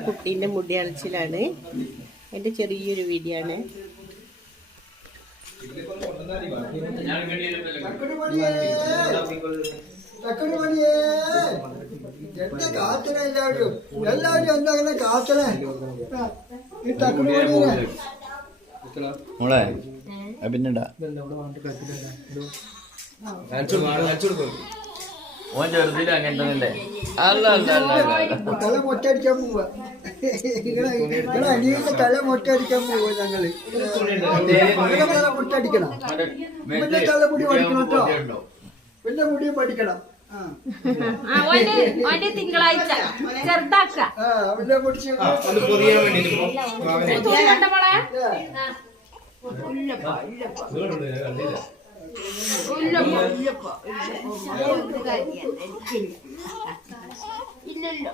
കുട്ടീൻ്റെ മുടി അളച്ചിലാണ്. എൻ്റെ ചെറിയൊരു വീഡിയോ ആണ്. മോളെ പിന്നെണ്ടാ ഓൻ ചെറുതിൽ അങ്ങനെ തന്നെ അല്ല തല മൊട്ടടിക്കാൻ പോവാ. തല മൊട്ടടിക്കാൻ പോവാ ഞങ്ങള്. മൊട്ടടിക്കണം. പിന്നെ തലമുടി പഠിക്കണം കേട്ടോ. പിന്നെ മുടിയും പഠിക്കണം. തിങ്കളാഴ്ച ചെറുതാക്ക പിന്നെ പൊടിച്ച് ഇല്ലല്ലോ